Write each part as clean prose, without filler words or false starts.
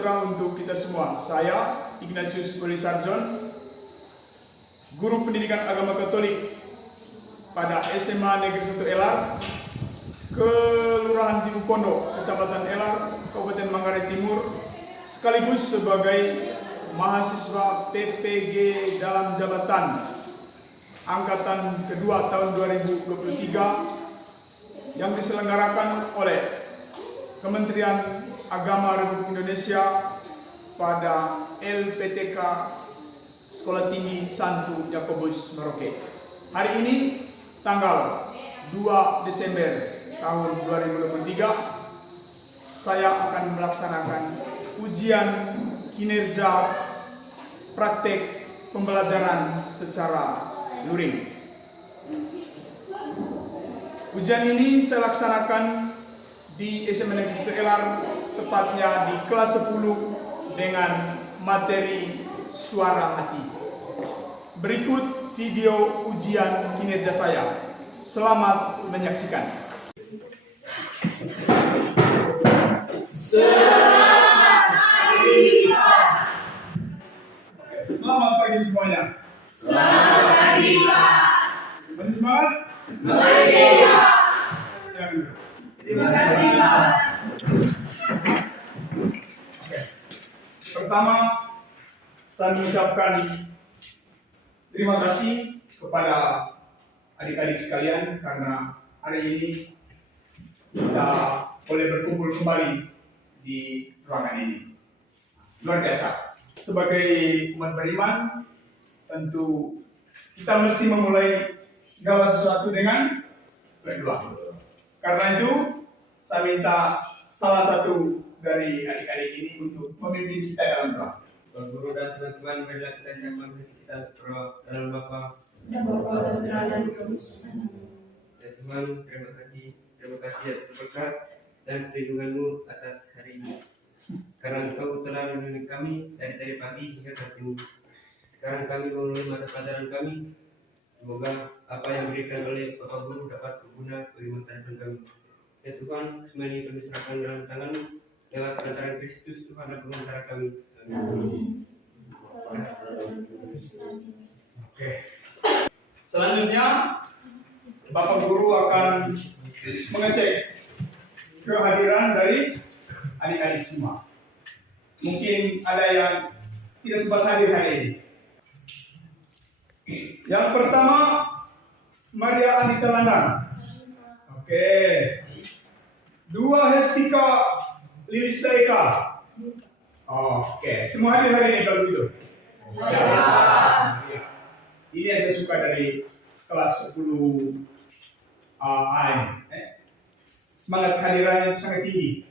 sejahtera untuk kita semua. Saya, Ignatius Bolisarjon, Guru Pendidikan Agama Katolik pada SMA Negeri 1 Elar, Kelurahan Dibukondo, Kecamatan Elar, Kabupaten Manggarai Timur, sekaligus sebagai mahasiswa PPG dalam jabatan Angkatan kedua tahun 2023 yang diselenggarakan oleh Kementerian Agama Republik Indonesia pada LPTK Sekolah Tinggi Santo Yakobus Merauke. Hari ini tanggal 2 Desember tahun 2023 saya akan melaksanakan ujian kinerja praktek pembelajaran secara luring. Ujian ini saya laksanakan di SMA Negeri 1 Elar, tepatnya di kelas 10 dengan materi suara hati. Berikut video ujian kinerja saya. Selamat menyaksikan. Selamat pagi, Pak. Selamat pagi semuanya. Selamat pagi, Pak. Masih semangat? Masih, Pak. Terima kasih, Pak. Pertama, saya mengucapkan terima kasih kepada adik-adik sekalian karena hari ini kita boleh berkumpul kembali di ruangan ini. Luar biasa. Sebagai umat beriman, tentu kita mesti memulai segala sesuatu dengan berdoa. Karena itu, saya minta salah satu dari adik-adik ini untuk memimpin kita dalam doa. Bapak Guru dan teman-teman, marilah kita siapkan kita berdoa dalam Bapa Dan Bapa dan Putra dan Roh Kudus. ya Tuhan, terima kasih atas berkat dan perlindungan-Mu atas hari ini. Karena Engkau telah melindungi kami dari tadi pagi hingga saat ini. Sekarang kami memulai mata pelajaran kami. Semoga apa yang diberikan oleh Bapak Guru dapat berguna bagi masa depan kami. Ya Tuhan, semua ini kami serahkan dalam tangan-Mu. Lewat perantaraan Kristus, Tuhan dan pengantara kami. Amin. Oke. Selanjutnya, Bapak Guru akan mengecek kehadiran dari adik-adik semua. Mungkin ada yang tidak sempat hadir hari ini. Yang pertama, Maria Anita Landang. Oke. Dua, Hestika Lilis Daika. Oke, semua hadir hari ini kalau begitu. Ya. Ini yang saya suka dari kelas 10 A ini. Semangat kehadirannya sangat tinggi.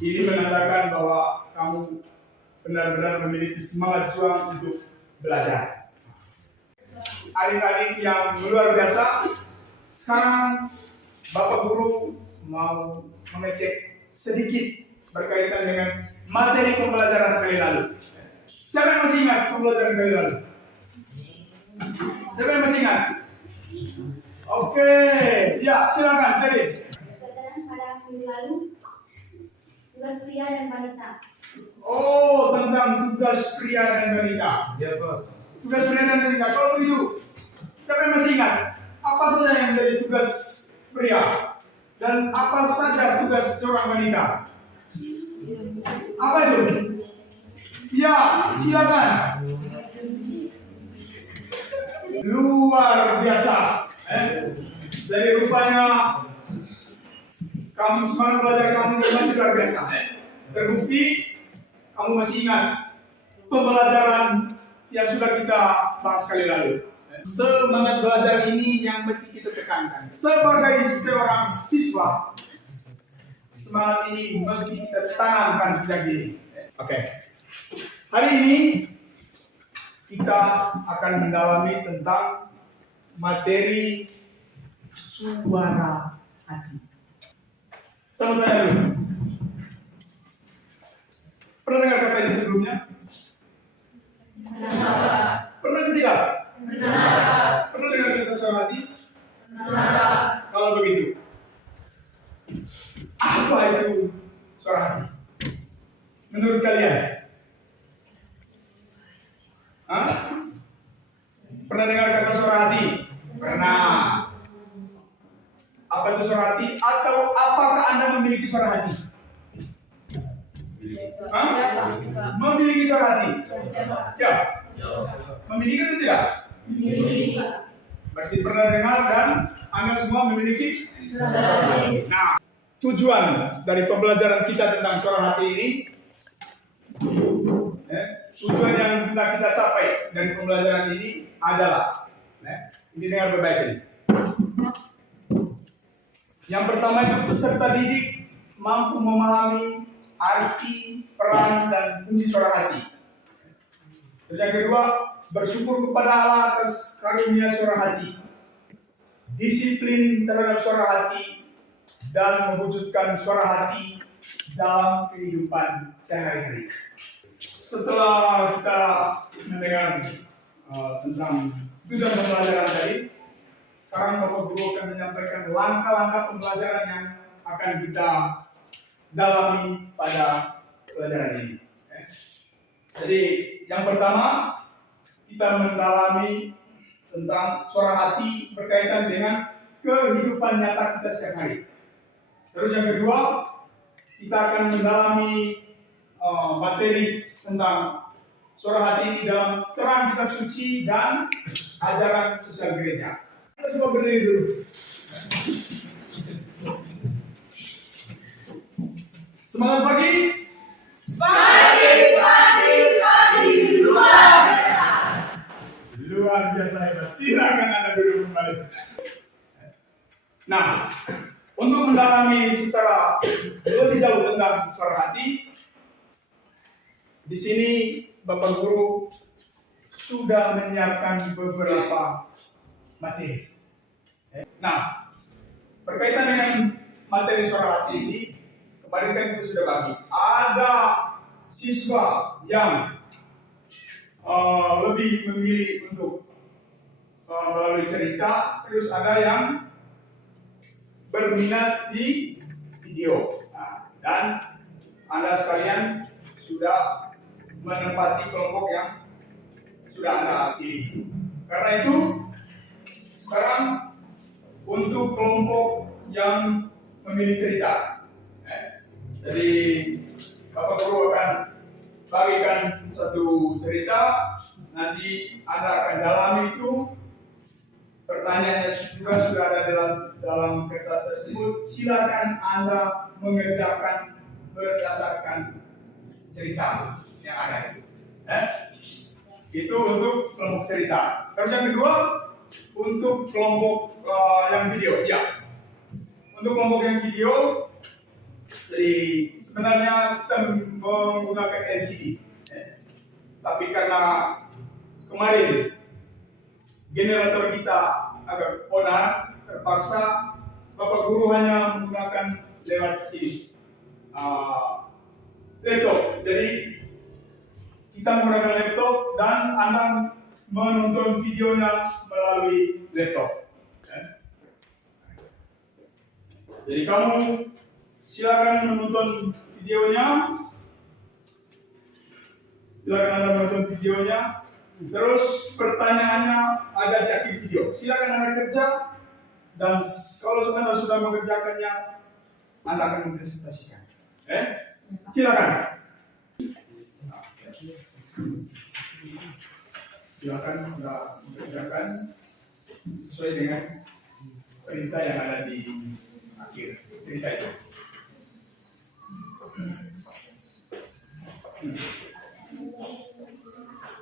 Ini menandakan bahwa kamu benar-benar memiliki semangat juang untuk belajar. Adik-adik yang luar biasa, sekarang Bapak Guru mau mengecek sedikit berkaitan dengan materi pembelajaran kali lalu. Siapa yang masih ingat pembelajaran kali lalu? Siapa yang masih ingat? Oke, ya silakan tadi. Pembelajaran pada minggu lalu, tugas pria dan wanita. Oh, tentang tugas pria dan wanita. Ya Pak. Tugas pria dan wanita. Kalau begitu, siapa yang masih ingat? Apa saja yang menjadi tugas pria dan apa saja tugas seorang wanita? Apa itu? Ya, silakan. Luar biasa. Jadi rupanya kamu semangat belajar kamu masih luar biasa. Terbukti kamu masih ingat pembelajaran yang sudah kita bahas kali lalu. Semangat belajar ini yang mesti kita tekankan. Sebagai seorang siswa, semangat ini mesti kita tanamkan sejak dini. Oke. Hari ini kita akan mendalami tentang materi suara hati. Saya mau tanya dulu. Pernah dengar kata ini sebelumnya? Pernah tidak? Pernah dengar kata suara hati? Kalau begitu, apa itu suara hati? menurut kalian? Hah? Pernah dengar kata suara hati? Pernah. Apa itu suara hati? Atau apakah Anda memiliki suara hati? Hah? Memiliki suara hati? Ya. Memiliki atau tidak? Memiliki. Berarti pernah dengar dan Anda semua memiliki? Nah, tujuan dari pembelajaran kita tentang suara hati ini, tujuan yang hendak kita capai dari pembelajaran ini adalah, ini dengar baik-baik ini. Yang pertama itu peserta didik mampu memahami arti, peran, dan fungsi suara hati. Terus yang kedua, bersyukur kepada Allah atas karunia suara hati, disiplin terhadap suara hati, dan mewujudkan suara hati dalam kehidupan sehari-hari. Setelah kita mendengar tentang tujuan pembelajaran tadi, sekarang Bapak Guru akan menyampaikan langkah-langkah pembelajaran yang akan kita dalami pada pelajaran ini. Jadi yang pertama, kita mendalami tentang suara hati berkaitan dengan kehidupan nyata kita setiap hari. Terus yang kedua, kita akan mendalami materi tentang suara hati ini dalam terang kitab suci dan ajaran sosial gereja. Kita semua berdiri dulu. Semangat pagi. Luar biasa hebat. Silakan Anda duduk kembali. Nah, untuk mendalami secara lebih jauh tentang suara hati, di sini Bapak Guru sudah menyiapkan beberapa materi. Nah, berkaitan dengan materi suara hati ini, kemarin kan kita sudah bagi. Ada siswa yang lebih memilih untuk melalui cerita, terus ada yang berminat di video. Nah, dan Anda sekalian sudah menempati kelompok yang sudah Anda pilih. Karena itu, sekarang untuk kelompok yang memilih cerita, jadi Bapak Guru akan bagikan satu cerita, nanti Anda akan dalami itu. Pertanyaannya sudah ada dalam kertas tersebut. Silakan Anda mengerjakan berdasarkan cerita yang ada itu. Itu untuk kelompok cerita. Terus yang kedua, untuk kelompok yang video. Ya, untuk kelompok yang video, jadi sebenarnya kita menggunakan LCD, tapi karena kemarin generator kita agak onar, terpaksa Bapak Guru hanya menggunakan lewat ini, laptop. Jadi kita menggunakan laptop dan Anda menonton videonya melalui laptop. Jadi kamu silakan menonton videonya. Silakan Anda menonton videonya. Terus pertanyaannya ada di akhir video. Silakan Anda kerja, dan kalau Anda sudah mengerjakannya, Anda akan mempresentasikan. Silakan. Silakan Anda mengerjakan sesuai dengan perintah yang ada di akhir cerita itu.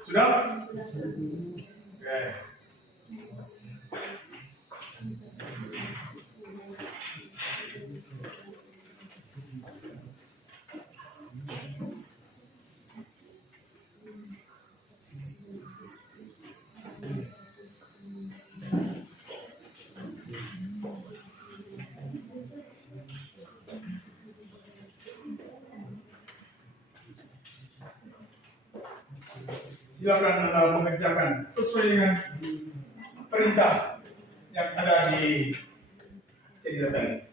Sudah? Oke. Silakan Anda mengerjakan sesuai dengan perintah yang ada di cerita tadi.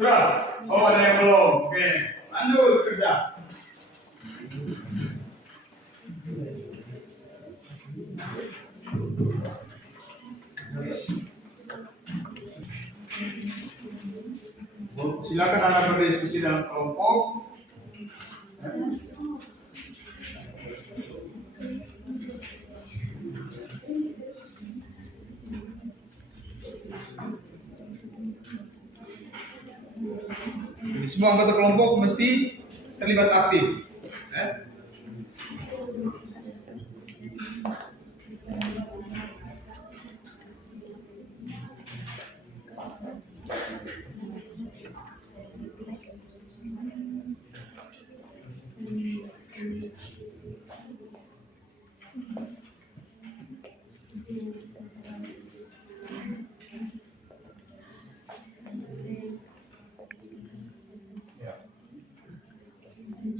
Sudah? Oh, ada yang belum. Oke, lanjut kerja. Silakan Anda berdiskusi dalam kelompok. Jadi semua anggota kelompok mesti terlibat aktif.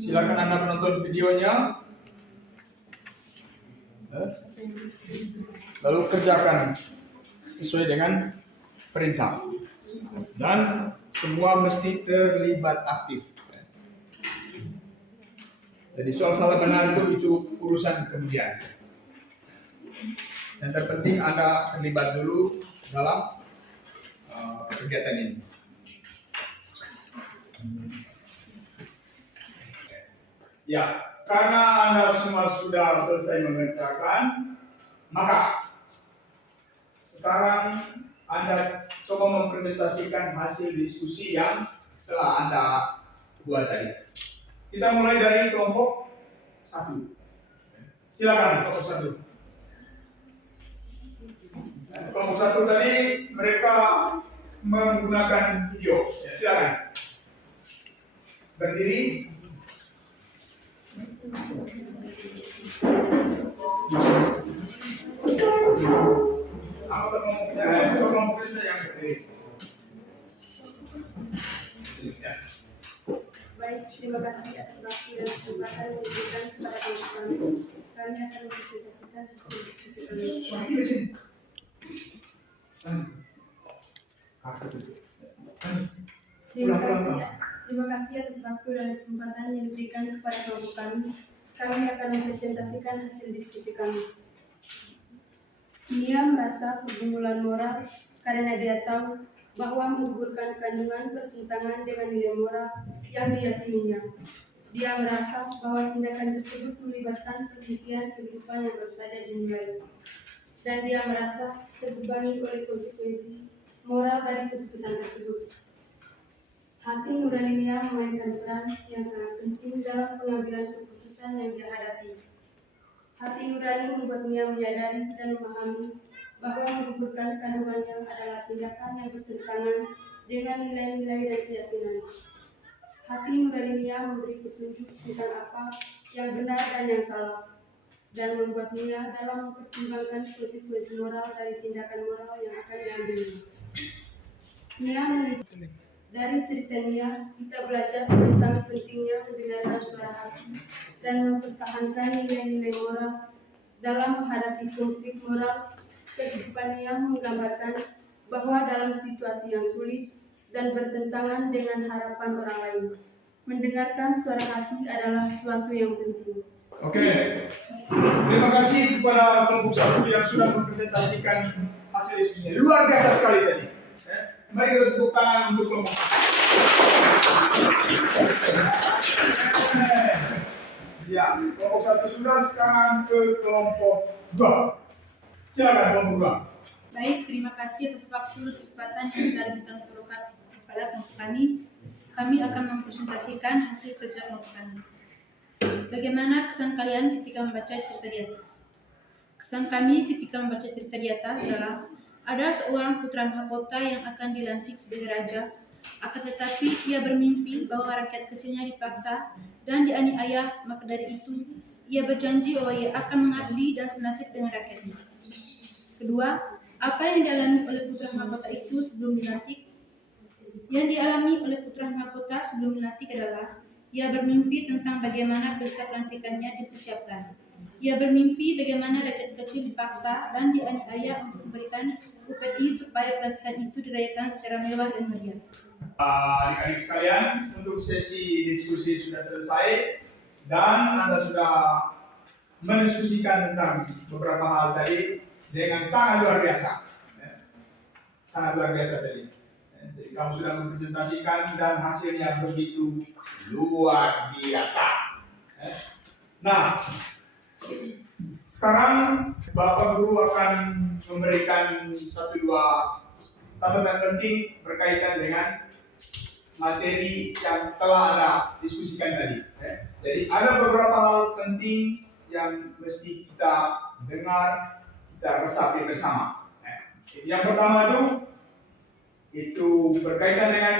Silakan Anda menonton videonya, lalu kerjakan sesuai dengan perintah, dan semua mesti terlibat aktif. Jadi soal salah benar itu urusan kemudian. Yang terpenting Anda terlibat dulu dalam kegiatan ini. Ya, karena Anda semua sudah selesai mengerjakan, maka sekarang Anda coba mempresentasikan hasil diskusi yang telah Anda buat tadi. Kita mulai dari kelompok 1. Silakan kelompok 1. Kelompok 1 tadi mereka menggunakan video. Ya, silakan. Berdiri. Kelompok saya yang berdiri. Ya. Baik, terima kasih atas waktu dan kesempatan yang diberikan kepada kami. Kami akan mempresentasikan hasil diskusi kami. Di sini. Terima kasih atas waktu dan kesempatan yang diberikan kepada kelompok kami. Kami akan mempresentasikan hasil diskusi kami. Dia merasa pergumulan moral karena dia tahu bahwa menggugurkan kandungan percintaan dengan nilai moral yang diyakininya. Dia merasa bahwa tindakan tersebut melibatkan penelitian kehidupan yang harus ada dinilai. Dan dia merasa terbebani oleh konsekuensi moral dari keputusan tersebut. Hati nuraninya memainkan peran yang sangat penting dalam pengambilan keputusan yang dia hadapi. Hati nurani membuatnya menyadari dan memahami bahwa menggugurkan kandungannya adalah tindakan yang bertentangan dengan nilai-nilai dan keyakinan. Hati nuraninya memberi petunjuk tentang apa yang benar dan yang salah, dan membuatnya dalam mempertimbangkan konsekuensi moral dari tindakan moral yang akan diambilnya. Dari cerita Nia, kita belajar tentang pentingnya mendengarkan suara hati dan mempertahankan nilai-nilai moral dalam menghadapi konflik moral. Kehidupan Nia menggambarkan bahwa dalam situasi yang sulit dan bertentangan dengan harapan orang lain, mendengarkan suara hati adalah suatu yang penting. Oke, terima kasih kepada kelompok 1 yang sudah mempresentasikan hasil diskusinya. Luar biasa sekali tadi. Mari kita tepuk tangan untuk kelompok. Ya, kelompok 1 sudah, sekarang ke kelompok 2. Silakan kelompok 2. Baik, terima kasih atas waktu dan kesempatan yang telah diberikan kepada kelompok kami. Kami akan mempresentasikan hasil kerja kelompok kami. Bagaimana kesan kalian ketika membaca cerita di atas? Kesan kami ketika membaca cerita di atas adalah ada seorang putra mahkota yang akan dilantik sebagai raja, akan tetapi ia bermimpi bahwa rakyat kecilnya dipaksa dan dianiaya, maka dari itu ia berjanji bahwa ia akan mengabdi dan senasib dengan rakyatnya. Kedua, apa yang dialami oleh putra mahkota itu sebelum dilantik? Yang dialami oleh putra mahkota sebelum dilantik adalah ia bermimpi tentang bagaimana pesta pelantikannya dipersiapkan. Ia bermimpi bagaimana rakyat kecil dipaksa dan dianiaya untuk memberikan UPI supaya pelantikan itu dirayakan secara mewah dan meriah. Adik-adik sekalian, untuk sesi diskusi sudah selesai dan Anda sudah mendiskusikan tentang beberapa hal tadi dengan sangat luar biasa. Sangat luar biasa tadi. Jadi kamu sudah mempresentasikan dan hasilnya begitu luar biasa. Nah, sekarang Bapak Guru akan memberikan 1-2 catatan penting berkaitan dengan materi yang telah Anda diskusikan tadi. Jadi ada beberapa hal penting yang mesti kita dengar, kita resapi bersama. Yang pertama itu berkaitan dengan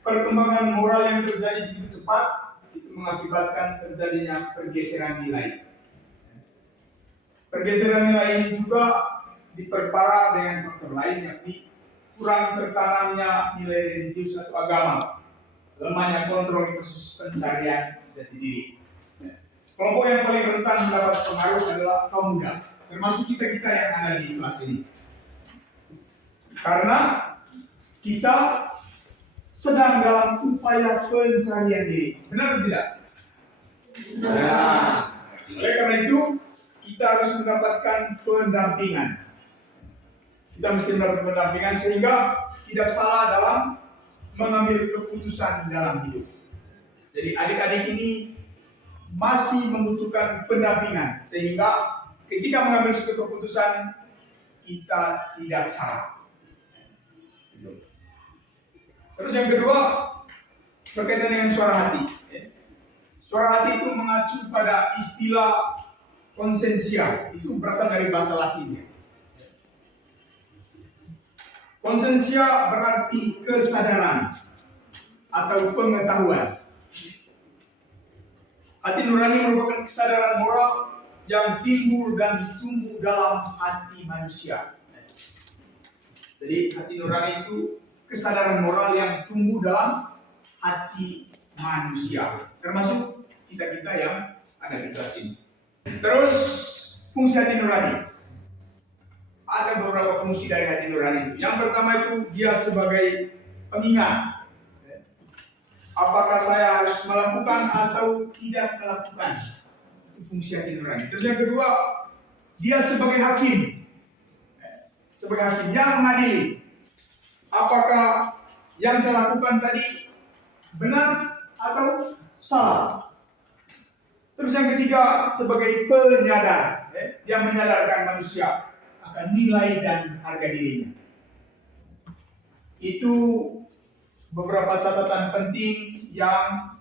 perkembangan moral yang terjadi begitu cepat, itu mengakibatkan terjadinya pergeseran nilai. Pergeseran nilai ini juga diperparah dengan faktor lain, yakni kurang tertanamnya nilai religius atau agama, lemahnya kontrol proses pencarian jati diri. Kelompok yang paling rentan mendapat pengaruh adalah kaum muda, termasuk kita-kita yang ada di kelas ini. Karena kita sedang dalam upaya pencarian diri. Benar atau tidak? Benar. Oleh karena itu, kita harus mendapatkan pendampingan. Kita mesti mendapat pendampingan sehingga tidak salah dalam mengambil keputusan dalam hidup. Jadi adik-adik ini masih membutuhkan pendampingan sehingga ketika mengambil suatu keputusan kita tidak salah. Terus yang kedua berkaitan dengan suara hati. Suara hati itu mengacu pada istilah konsensia, itu berasal dari bahasa Latin. Konsensia berarti kesadaran atau pengetahuan. Hati nurani merupakan kesadaran moral yang timbul dan tumbuh dalam hati manusia. Jadi hati nurani itu kesadaran moral yang tumbuh dalam hati manusia, termasuk kita-kita yang ada di kelas ini. Terus fungsi hati nurani. Ada beberapa fungsi dari hati nurani itu. Yang pertama itu dia sebagai pengingat. Apakah saya harus melakukan atau tidak melakukan? Itu fungsi hati nurani. Terus yang kedua, dia sebagai hakim. Sebagai hakim yang mengadili. Apakah yang saya lakukan tadi benar atau salah? Terus yang ketiga, sebagai penyadar. Yang menyadarkan manusia akan nilai dan harga dirinya. Itu beberapa catatan penting yang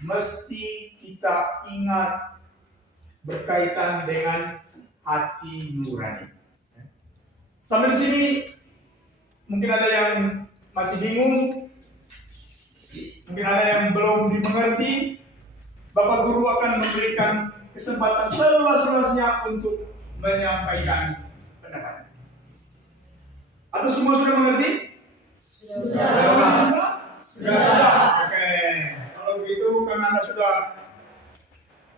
mesti kita ingat berkaitan dengan hati nurani. Sampai di sini mungkin ada yang masih bingung, mungkin ada yang belum dimengerti. Bapak Guru akan memberikan kesempatan seluas-luasnya untuk menyampaikan pendapat. Atau semua sudah mengerti? Sudah. Oke. Kalau begitu karena Anda sudah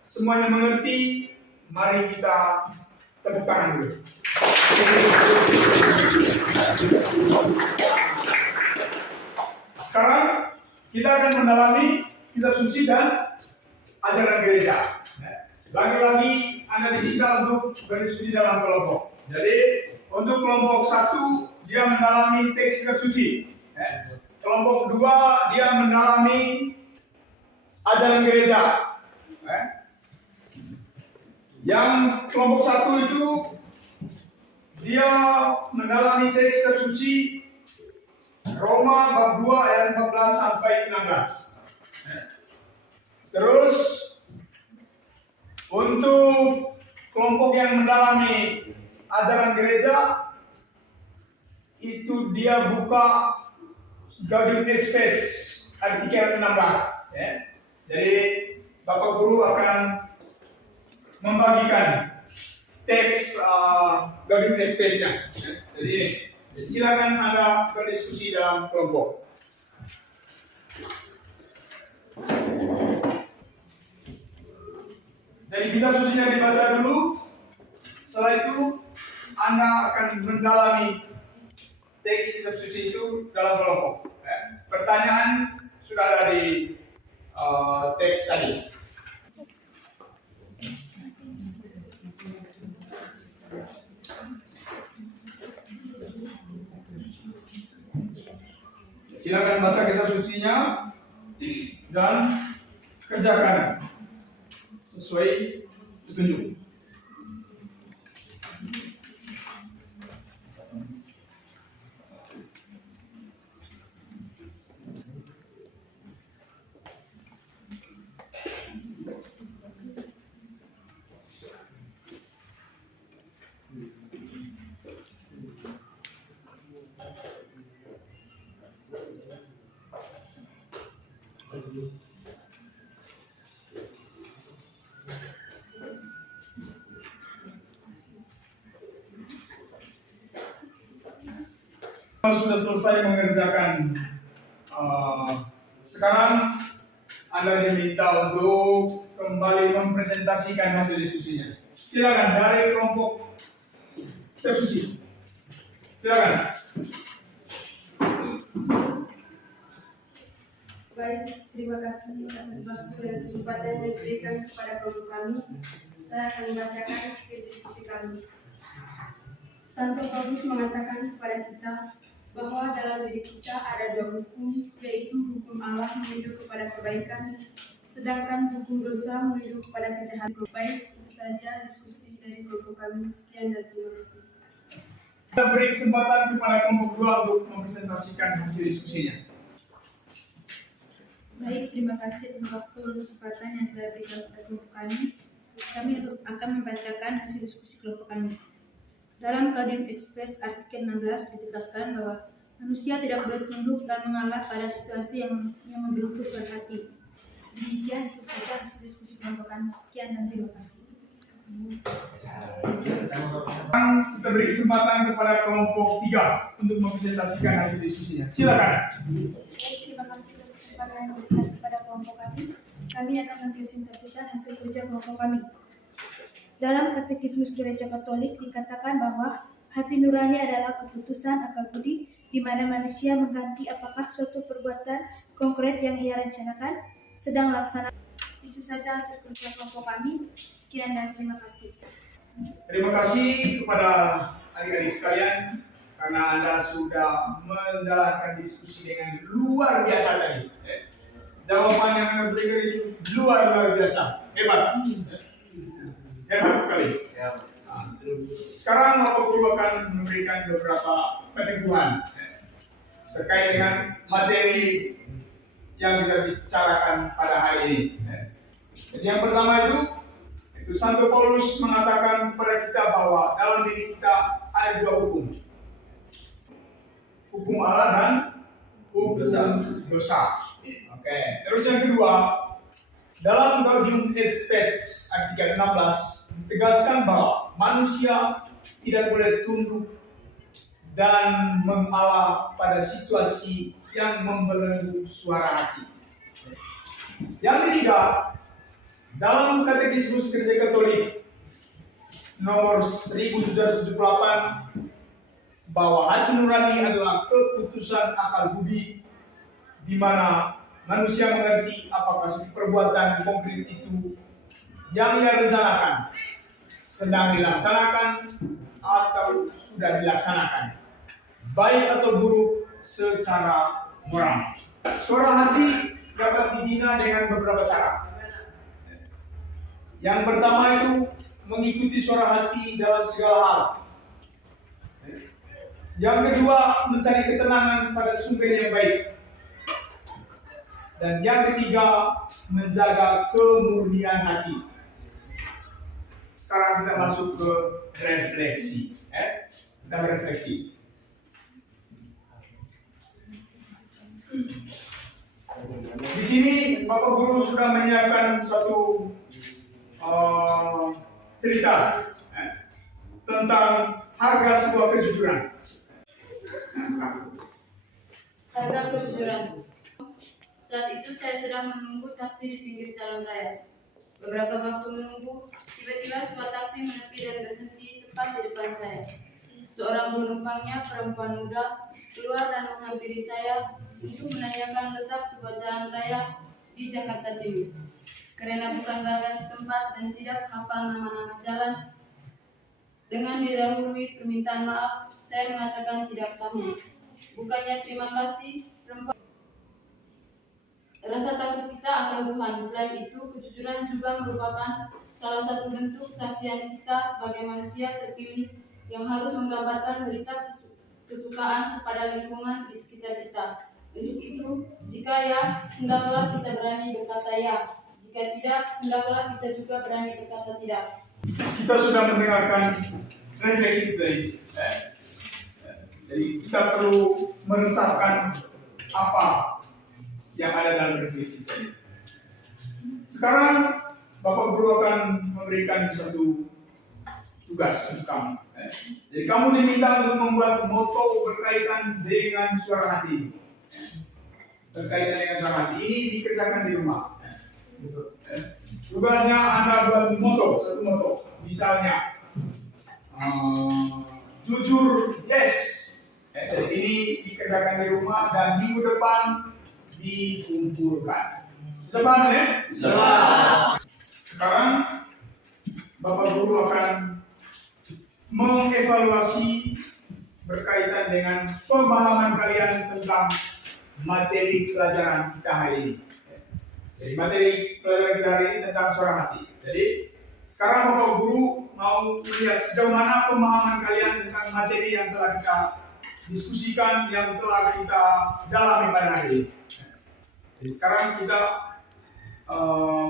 semuanya mengerti, mari kita tepuk tangan dulu. Sekarang kita akan mendalami kitab suci dan ajaran gereja. Lagi-lagi Anda diminta untuk berdiskusi dalam kelompok. Jadi untuk kelompok 1 dia mendalami teks kitab suci. Kelompok 2 dia mendalami ajaran gereja. Yang kelompok 1 itu dia mendalami teks kitab suci Roma bab 2 ayat 14 sampai 16. Terus untuk kelompok yang mendalami ajaran gereja itu dia buka Gaudium et Spes ayat 3 ayat 16. Jadi Bapak Guru akan membagikan teks Gaudium et Spes-nya. Jadi silakan Anda berdiskusi dalam kelompok. Jadi kitab sucinya dibaca dulu. Setelah itu Anda akan mendalami teks kitab suci itu dalam kelompok. Pertanyaan sudah ada di teks tadi. Silakan baca kitab sucinya dan kerjakan sesuai petunjuk. Sudah selesai mengerjakan, sekarang Anda diminta untuk kembali mempresentasikan hasil diskusinya. Silakan dari kelompok kitab suci. Silakan. Baik, terima kasih atas waktu dan kesempatan yang diberikan kepada kelompok kami. Saya akan membacakan hasil diskusi kami. Santo Paulus mengatakan kepada kita bahwa dalam diri kita ada dua hukum, yaitu hukum Allah menuju kepada kebaikan, sedangkan hukum dosa menuju kepada kejahatan. Baik, itu saja diskusi dari kelompok kami. Sekian dan terima kasih. Kita beri kesempatan kepada kelompok dua untuk mempresentasikan hasil diskusinya. Baik, terima kasih atas waktu dan kesempatan yang telah diberikan kepada kelompok kami. Kami akan membacakan hasil diskusi kelompok kami. Dalam Gaudium et Spes artikel 16 ditegaskan bahwa manusia tidak boleh tunduk dan mengalah pada situasi yang membelenggu suara hati. Demikian itu saja hasil diskusi kelompok kami. Sekian dan terima kasih. Sekarang kita beri kesempatan kepada kelompok 3 untuk mempresentasikan hasil diskusinya. Silakan. Baik, terima kasih atas kesempatan yang diberikan kepada kelompok kami. Kami akan mempresentasikan hasil kerja kelompok kami. Dalam Katekismus Gereja Katolik dikatakan bahwa hati nurani adalah keputusan akal budi di mana manusia mengganti apakah suatu perbuatan konkret yang ia rencanakan sedang laksanakan. Itu saja hasil kerja kelompok kami. Sekian dan terima kasih. Terima kasih kepada adik-adik sekalian karena Anda sudah menjalankan diskusi dengan luar biasa tadi. Jawaban yang Anda berikan itu luar biasa. Hebat. Hebat sekali. Sekarang Bapak Guru akan memberikan beberapa peneguhan terkait dengan materi yang kita bicarakan pada hari ini. Jadi yang pertama itu Santo Paulus mengatakan kepada kita bahwa dalam diri kita ada dua hukum. Hukum Allah dan hukum dosa. Oke. Terus yang kedua, dalam Gaudium et Spes artikel 16 ditegaskan bahwa manusia tidak boleh tunduk dan mengalah pada situasi yang membelenggu suara hati. Yang ketiga, dalam Katekismus Gereja Katolik nomor 1778 bahwa hati nurani adalah keputusan akal budi di mana manusia mengerti apakah suatu perbuatan konkret itu yang ia rencanakan sedang dilaksanakan atau sudah dilaksanakan, baik atau buruk secara moral. Suara hati dapat dibina dengan beberapa cara. Yang pertama itu mengikuti suara hati dalam segala hal. Yang kedua, mencari ketenangan pada sumber yang baik. Dan yang ketiga, menjaga kemurnian hati. Sekarang kita masuk ke refleksi. Kita berefleksi. Di sini Bapak Guru sudah menyiapkan suatu cerita tentang harga sebuah kejujuran. Harga kejujuran. Saat itu saya sedang menunggu taksi di pinggir jalan raya. Beberapa waktu menunggu, tiba-tiba sebuah taksi menepi dan berhenti tepat di depan saya. Seorang penumpangnya, perempuan muda, keluar dan menghampiri saya untuk menanyakan letak sebuah jalan raya di Jakarta Timur. Karena bukan warga setempat dan tidak hafal nama-nama jalan, dengan didahului permintaan maaf, saya mengatakan tidak tahu. Bukannya terima kasih, rasa takut kita akan Tuhan. Selain itu, kejujuran juga merupakan salah satu bentuk kesaksian kita sebagai manusia terpilih yang harus menggambarkan berita kesukaan kepada lingkungan di sekitar kita. Untuk itu, jika ya, hendaklah kita berani berkata ya. Jika tidak, hendaklah kita juga berani berkata tidak. Kita sudah mendengarkan refleksi tadi. Jadi kita perlu meresapkan apa yang ada dalam refleksi tadi. Sekarang Bapak Guru akan memberikan suatu tugas untuk kamu. Jadi kamu diminta untuk membuat moto berkaitan dengan suara hati. Berkaitan dengan suara hati ini dikerjakan di rumah. Tugasnya Anda buat satu moto. Misalnya, jujur yes. Jadi ini dikerjakan di rumah dan minggu depan dikumpulkan. Bisa paham ya? Sekarang Bapak Guru akan mengevaluasi berkaitan dengan pemahaman kalian tentang materi pelajaran kita hari ini. Jadi materi pelajaran kita hari ini tentang suara hati. Jadi sekarang Bapak Guru mau melihat sejauh mana pemahaman kalian tentang materi yang telah kita diskusikan, yang telah kita dalami pada hari ini. Jadi sekarang kita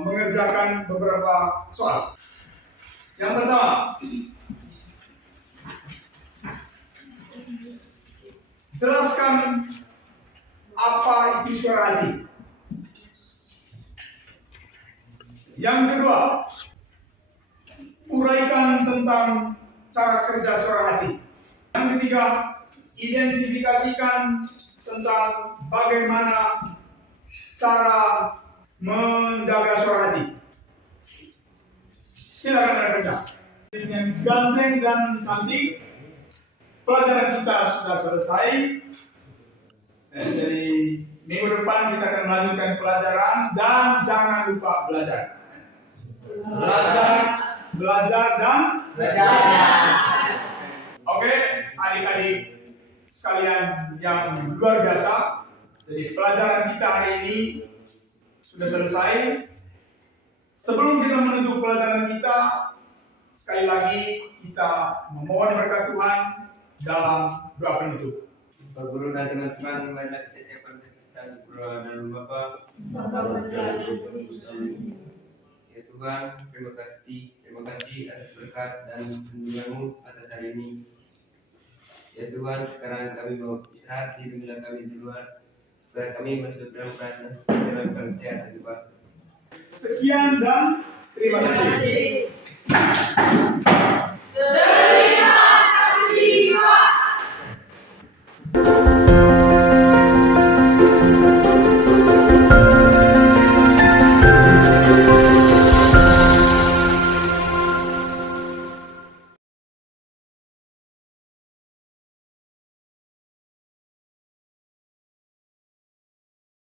mengerjakan beberapa soal. Yang pertama, jelaskan apa itu suara hati. Yang kedua, uraikan tentang cara kerja suara hati. Yang ketiga, identifikasikan tentang bagaimana cara menjaga suara hati. Silakan Anda kerja. Yang ganteng dan cantik. Pelajaran kita sudah selesai. Jadi minggu depan kita akan melanjutkan pelajaran dan jangan lupa belajar. Belajar dan belajar. Oke, adik-adik sekalian yang luar biasa. Jadi pelajaran kita hari ini sudah selesai. Sebelum kita menutup pelajaran kita, sekali lagi kita memohon berkat Tuhan dalam doa penutup. Bapak Guru dan teman-teman, marilah kita siapkan dan berdoa dalam Bapa. Ya Tuhan, terima kasih atas berkat dan bimbingan-Mu atas hari ini. Ya Tuhan, sekarang kami mau istirahat, bimbinglah kami di luar, biar kami masuk dalam perjalanan kesehatan juga. Sekian dan terima kasih.